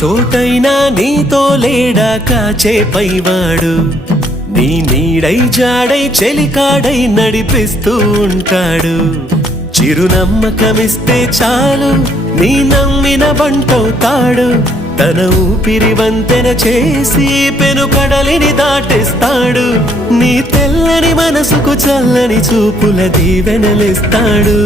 చోటైనా నీతో లేడా కాచే పైవాడు నీ నీడై జాడై చెలికాడై నడిపిస్తూ ఉంటాడు చిరునమ్మకమిస్తే చాలు నీ నమ్మిన బంటవుతాడు తన ఊపిరి వంతెన చేసి పెను కడలిని దాటేస్తాడు నీ తెల్లని మనసుకు చల్లని చూపుల దీవెనలిస్తాడు